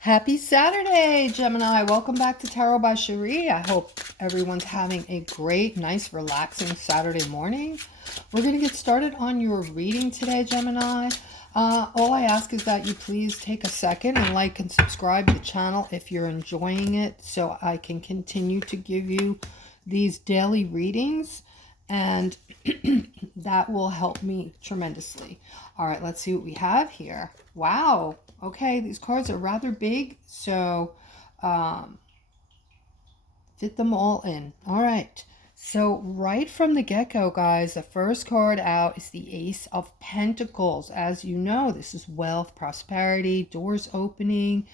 Happy Saturday, Gemini. Welcome back to Tarot by Cherie. I hope everyone's having a great, nice, relaxing Saturday morning. We're going to get started on your reading today, Gemini. All I ask is that you please take a second and like and subscribe to the channel if you're enjoying it so I can continue to give you these daily readings, and that will help me tremendously. All right, let's see what we have here. Wow. Okay, these cards are rather big, so fit them all in. All right. So right from the get-go, guys, the first card out is the Ace of Pentacles. As you know, this is wealth, prosperity, doors opening.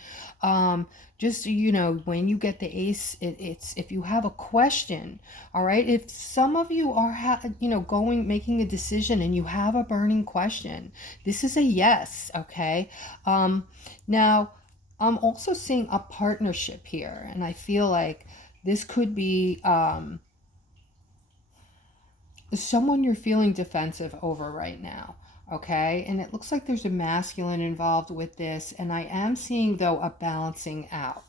Just, when you get the ace, it's if you have a question, all right? If some of you are, making a decision and you have a burning question, this is a yes, okay? Now, I'm also seeing a partnership here, and I feel like this could be someone you're feeling defensive over right now, okay? And it looks like there's a masculine involved with this, and I am seeing, though, a balancing out.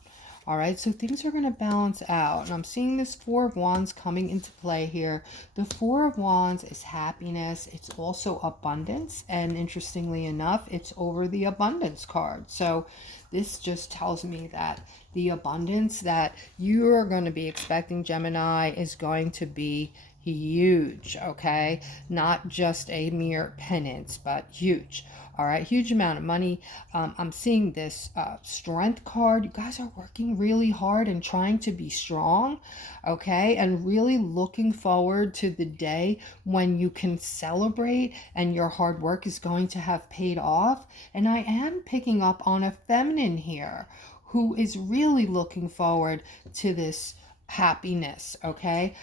All right, so things are going to balance out. And I'm seeing this Four of Wands coming into play here. The Four of Wands is happiness. It's also abundance. And interestingly enough, it's over the abundance card. So this just tells me that the abundance that you're going to be expecting, Gemini, is going to be huge, okay? Not just a mere penance, but huge. All right, huge amount of money. I'm seeing this strength card. You guys are working really hard and trying to be strong, okay? And really looking forward to the day when you can celebrate and your hard work is going to have paid off. And I am picking up on a feminine here who is really looking forward to this happiness, okay?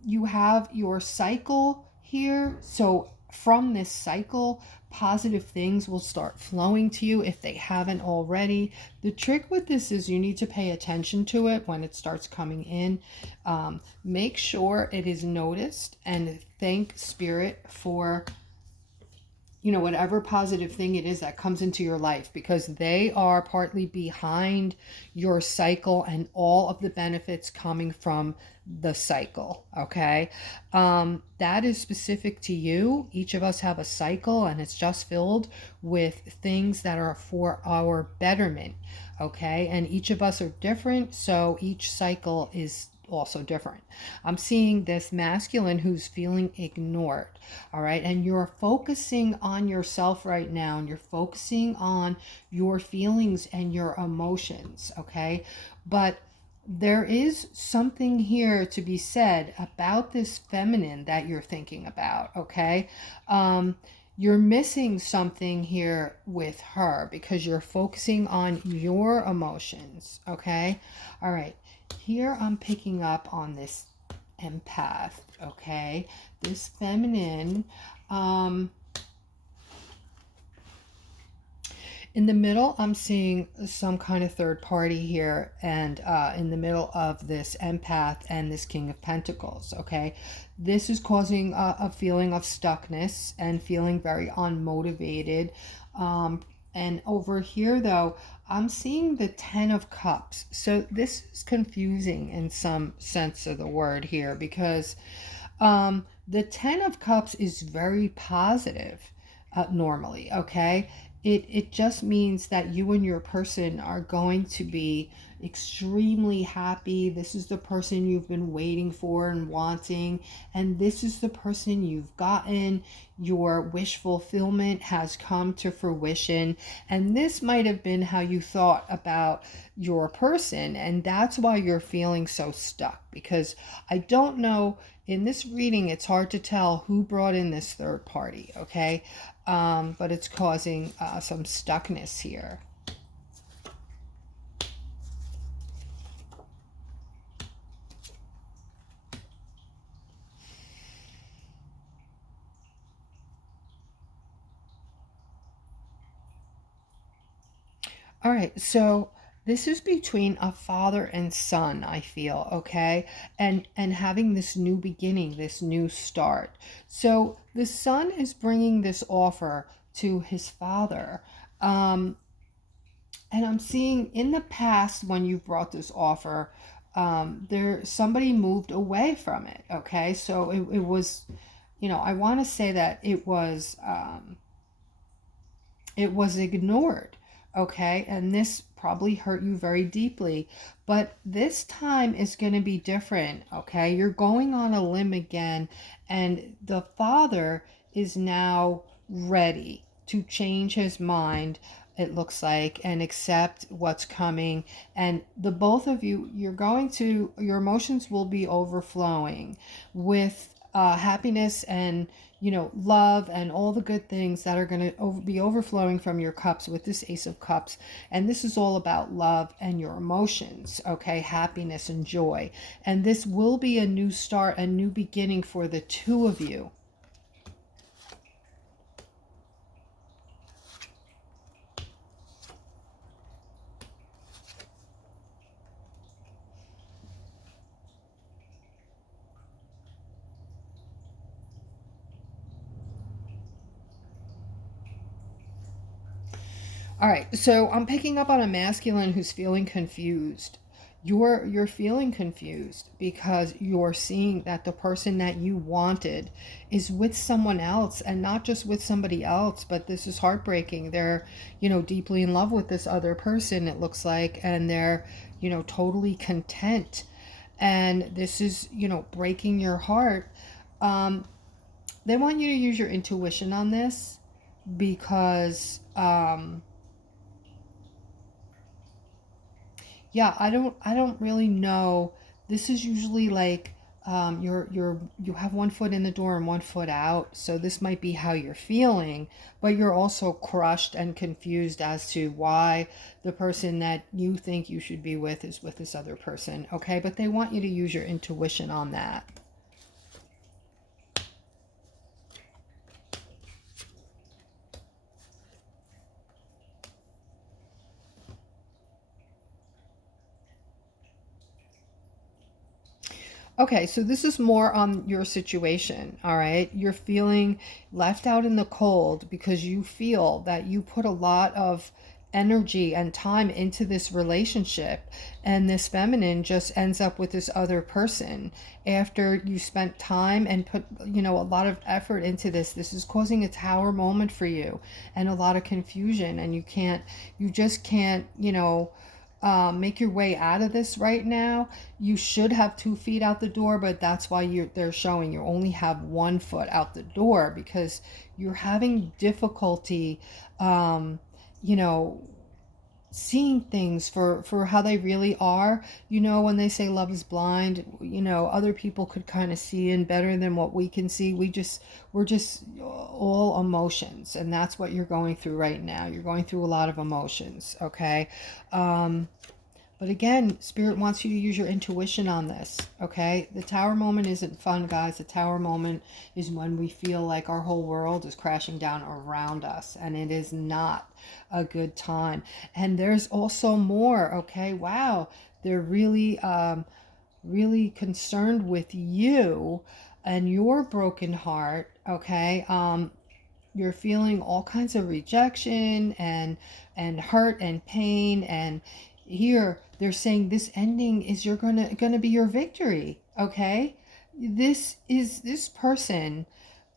You have your cycle here. So from this cycle, positive things will start flowing to you if they haven't already. The trick with this is you need to pay attention to it when it starts coming in. Make sure it is noticed and thank Spirit for whatever positive thing it is that comes into your life, because they are partly behind your cycle and all of the benefits coming from the cycle, okay? That is specific to you. Each of us have a cycle, and it's just filled with things that are for our betterment, okay? And each of us are different, so each cycle is also different. I'm seeing this masculine who's feeling ignored, all right? And you're focusing on yourself right now, and you're focusing on your feelings and your emotions, okay? But there is something here to be said about this feminine that you're thinking about, okay? You're missing something here with her because you're focusing on your emotions, okay? All right. Here I'm picking up on this empath, okay? This feminine, in the middle, I'm seeing some kind of third party here, and in the middle of this empath and this King of Pentacles, okay? This is causing a feeling of stuckness and feeling very unmotivated. And over here, though, I'm seeing the Ten of Cups. So this is confusing in some sense of the word here, because the Ten of Cups is very positive normally, okay? It just means that you and your person are going to be extremely happy. This is the person you've been waiting for and wanting, and this is the person you've gotten. Your wish fulfillment has come to fruition, and this might have been how you thought about your person, and that's why you're feeling so stuck. Because I don't know, in this reading it's hard to tell who brought in this third party, okay? But it's causing some stuckness here. All right, so this is between a father and son, I feel, okay? And having this new beginning, this new start. So the son is bringing this offer to his father. And I'm seeing in the past when you brought this offer, there somebody moved away from it. Okay, so it was, I want to say that it was ignored. Okay, and this probably hurt you very deeply, but this time is going to be different. Okay, you're going on a limb again, and the father is now ready to change his mind, it looks like, and accept what's coming. And the both of you, your emotions will be overflowing with happiness and love and all the good things that are going to be overflowing from your cups with this Ace of Cups. And this is all about love and your emotions, okay? Happiness and joy. And this will be a new start, a new beginning for the two of you. All right, so I'm picking up on a masculine who's feeling confused. You're feeling confused because you're seeing that the person that you wanted is with someone else, and not just with somebody else, but this is heartbreaking. They're, deeply in love with this other person, it looks like, and they're, totally content. And this is, breaking your heart. They want you to use your intuition on this because yeah, I don't really know. This is usually like you have one foot in the door and one foot out. So this might be how you're feeling, but you're also crushed and confused as to why the person that you think you should be with is with this other person. Okay, but they want you to use your intuition on that. Okay, so this is more on your situation, all right? You're feeling left out in the cold because you feel that you put a lot of energy and time into this relationship, and this feminine just ends up with this other person after you spent time and put, a lot of effort into this. This is causing a tower moment for you and a lot of confusion, and you just can't, make your way out of this right now. You should have 2 feet out the door, but that's why they're showing you only have 1 foot out the door because you're having difficulty, you know, seeing things for how they really are. When they say love is blind, other people could kind of see in better than what we can see. We're just all emotions, and that's what you're going through right now. You're going through a lot of emotions, okay? But again, Spirit wants you to use your intuition on this, okay? The tower moment isn't fun, guys. The tower moment is when we feel like our whole world is crashing down around us, and it is not a good time. And there's also more, okay? Wow, they're really, really concerned with you and your broken heart, okay? You're feeling all kinds of rejection and hurt and pain, and here they're saying this ending is you're gonna be your victory, okay? This person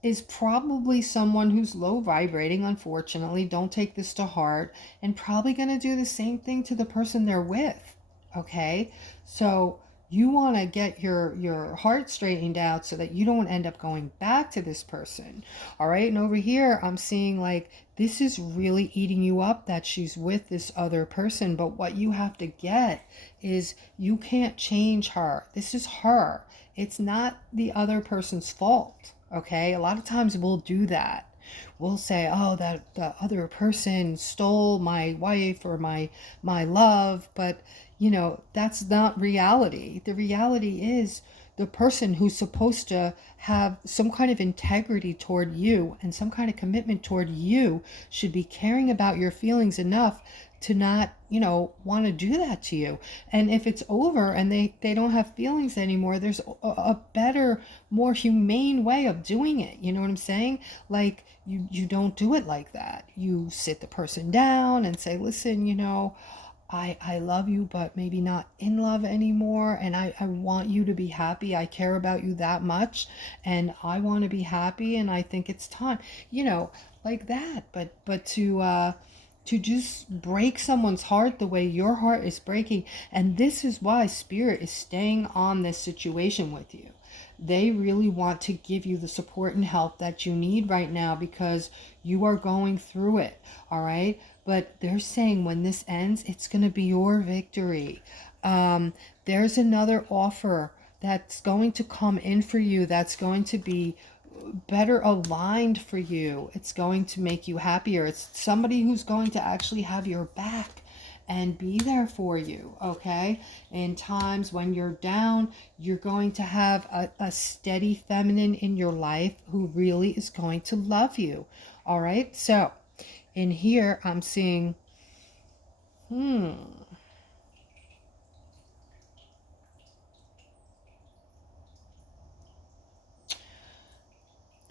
is probably someone who's low vibrating, unfortunately. Don't take this to heart, and probably gonna do the same thing to the person they're with, okay? So you want to get your heart straightened out so that you don't end up going back to this person. All right, and over here I'm seeing like this is really eating you up that she's with this other person, but what you have to get is you can't change her. This is her. It's not the other person's fault, okay? A lot of times we'll do that. We'll say, oh, that the other person stole my wife or my love, but that's not reality. The reality is the person who's supposed to have some kind of integrity toward you and some kind of commitment toward you should be caring about your feelings enough to not, want to do that to you. And if it's over and they don't have feelings anymore, there's a better, more humane way of doing it. You know what I'm saying? Like, you don't do it like that. You sit the person down and say, listen, I love you, but maybe not in love anymore. And I want you to be happy. I care about you that much. And I want to be happy. And I think it's time, like that. But to just break someone's heart the way your heart is breaking. And this is why Spirit is staying on this situation with you. They really want to give you the support and help that you need right now because you are going through it. All right. But they're saying when this ends, it's going to be your victory. There's another offer that's going to come in for you that's going to be better aligned for you. It's going to make you happier. It's somebody who's going to actually have your back and be there for you, okay? In times when you're down, you're going to have a steady feminine in your life who really is going to love you, all right? So in here, I'm seeing,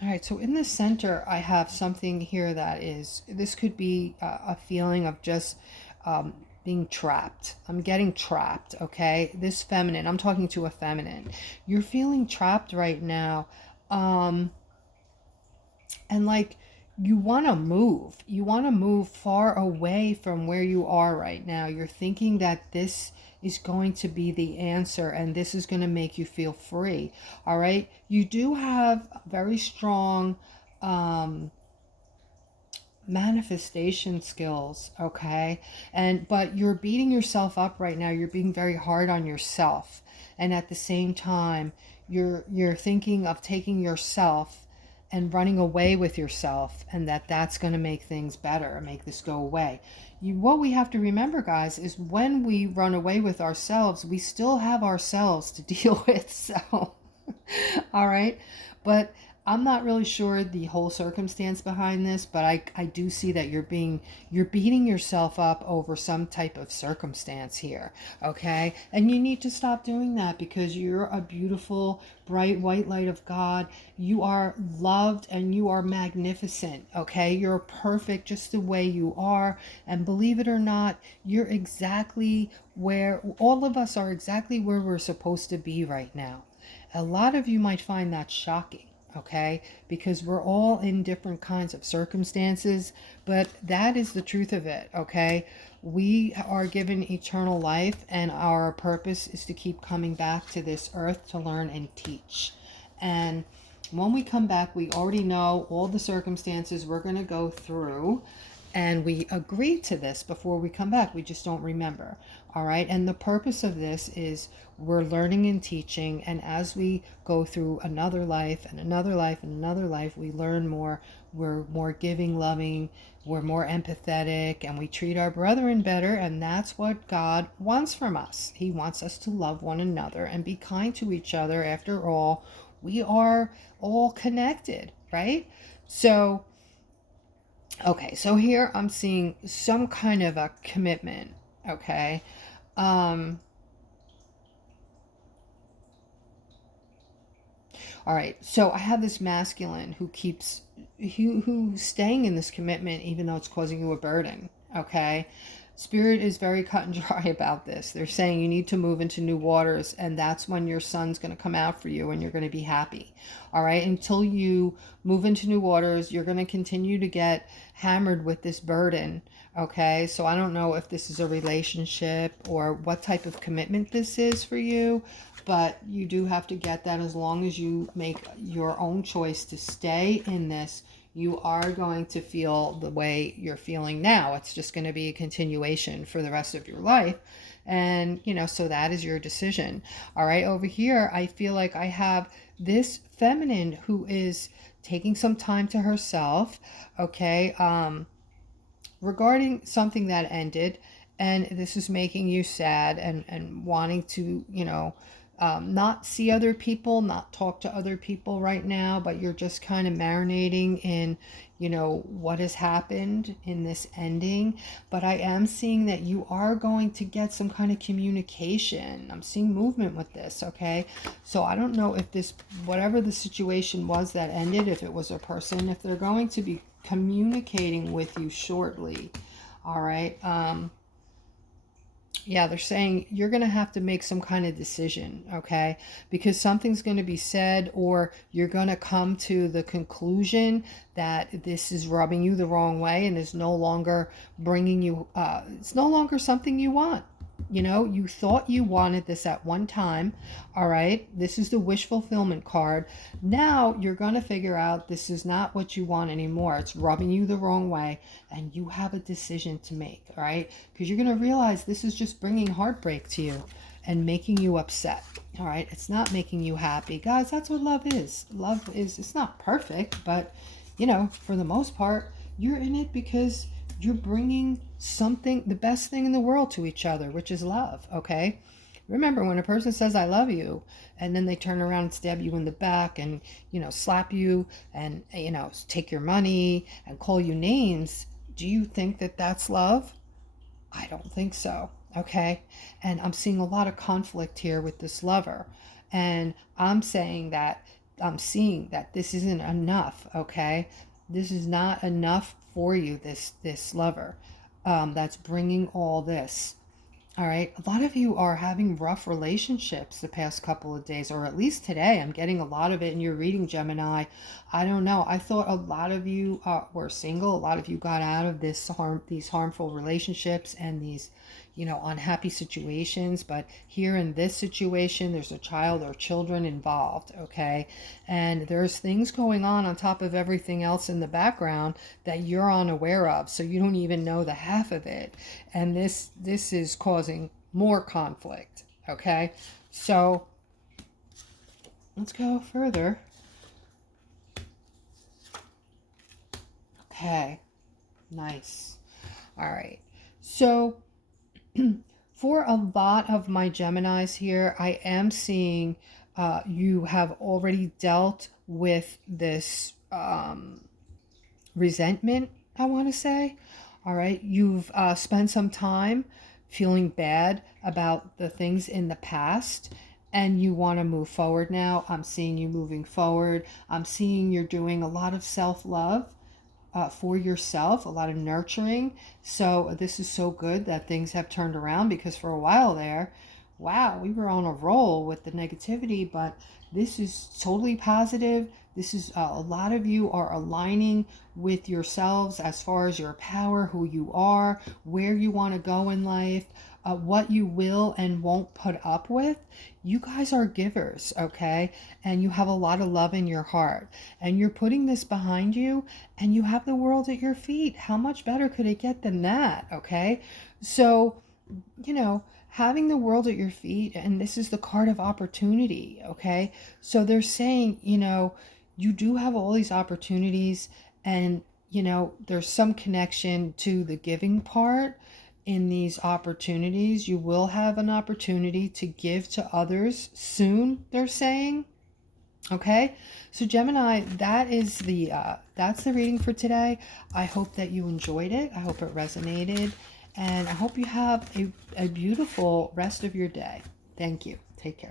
All right, so in the center, I have something here that is, this could be a feeling of just being trapped. I'm getting trapped, okay? This feminine, I'm talking to a feminine. You're feeling trapped right now. And like, you want to move. You want to move far away from where you are right now. You're thinking that this is going to be the answer and this is going to make you feel free. All right. You do have very strong manifestation skills, okay? But you're beating yourself up right now. You're being very hard on yourself. And at the same time, you're thinking of taking yourself and running away with yourself, and that's going to make things better, make this go away. What we have to remember, guys, is when we run away with ourselves, we still have ourselves to deal with. So, all right. But I'm not really sure the whole circumstance behind this, but I do see that you're beating yourself up over some type of circumstance here, okay? And you need to stop doing that because you're a beautiful, bright white light of God. You are loved and you are magnificent, okay? You're perfect just the way you are. And believe it or not, you're exactly where, all of us are exactly where we're supposed to be right now. A lot of you might find that shocking, okay? Because we're all in different kinds of circumstances, but that is the truth of it, okay? We are given eternal life, and our purpose is to keep coming back to this earth to learn and teach. And when we come back, we already know all the circumstances we're going to go through, and we agreed to this before we come back. We just don't remember. All right. And the purpose of this is we're learning and teaching. And as we go through another life and another life and another life, we learn more. We're more giving, loving. We're more empathetic, and we treat our brethren better. And that's what God wants from us. He wants us to love one another and be kind to each other. After all, we are all connected, right? So, okay, so here I'm seeing some kind of a commitment, okay? All right, so I have this masculine who's staying in this commitment even though it's causing you a burden, okay? Spirit is very cut and dry about this. They're saying you need to move into new waters, and that's when your son's going to come out for you and you're going to be happy. All right, until you move into new waters, you're going to continue to get hammered with this burden. Okay, so I don't know if this is a relationship or what type of commitment this is for you, but you do have to get that. As long as you make your own choice to stay in this, you are going to feel the way you're feeling now. It's just going to be a continuation for the rest of your life. And, so that is your decision. All right, over here, I feel like I have this feminine who is taking some time to herself, okay, regarding something that ended, and this is making you sad and wanting to, not see other people, not talk to other people right now, but you're just kind of marinating in, what has happened in this ending. But I am seeing that you are going to get some kind of communication. I'm seeing movement with this, okay? So I don't know if this, whatever the situation was that ended, if it was a person, if they're going to be communicating with you shortly, all right? Yeah, they're saying you're going to have to make some kind of decision, okay? Because something's going to be said, or you're going to come to the conclusion that this is rubbing you the wrong way and is no longer bringing you, it's no longer something you want. You thought you wanted this at one time, all right? This is the wish fulfillment card. Now you're going to figure out this is not what you want anymore. It's rubbing you the wrong way, and you have a decision to make, all right? Because you're going to realize this is just bringing heartbreak to you and making you upset, all right? It's not making you happy. Guys, that's what love is. Love is, it's not perfect, but, for the most part, you're in it because you're bringing something, the best thing in the world to each other, which is love, okay? Remember, when a person says, I love you, and then they turn around and stab you in the back and, slap you and, take your money and call you names, do you think that that's love? I don't think so, okay? And I'm seeing a lot of conflict here with this lover. And I'm seeing that this isn't enough, okay? This is not enough for you, this lover that's bringing all this. All right, a lot of you are having rough relationships the past couple of days, or at least today. I'm getting a lot of it in your reading, Gemini. I don't know. I thought a lot of you were single. A lot of you got out of these harmful relationships and these, unhappy situations. But here in this situation, there's a child or children involved, okay? And there's things going on top of everything else in the background that you're unaware of, so you don't even know the half of it. And this is causing more conflict, okay? So let's go further. Okay, nice. All right, so for a lot of my Geminis here, I am seeing you have already dealt with this resentment, I want to say. All right, you've spent some time feeling bad about the things in the past, and you want to move forward now. I'm seeing you moving forward. I'm seeing you're doing a lot of self-love for yourself, a lot of nurturing. So this is so good that things have turned around, because for a while there, wow, we were on a roll with the negativity, but this is totally positive. This is a lot of you are aligning with yourselves as far as your power, who you are, where you want to go in life, what you will and won't put up with. You guys are givers, okay? And you have a lot of love in your heart, and you're putting this behind you, and you have the world at your feet. How much better could it get than that, okay? So, having the world at your feet, and this is the card of opportunity, okay? So they're saying, you do have all these opportunities, and, there's some connection to the giving part in these opportunities. You will have an opportunity to give to others soon, they're saying. Okay, so Gemini, that's the reading for today. I hope that you enjoyed it. I hope it resonated, and I hope you have a beautiful rest of your day. Thank you. Take care.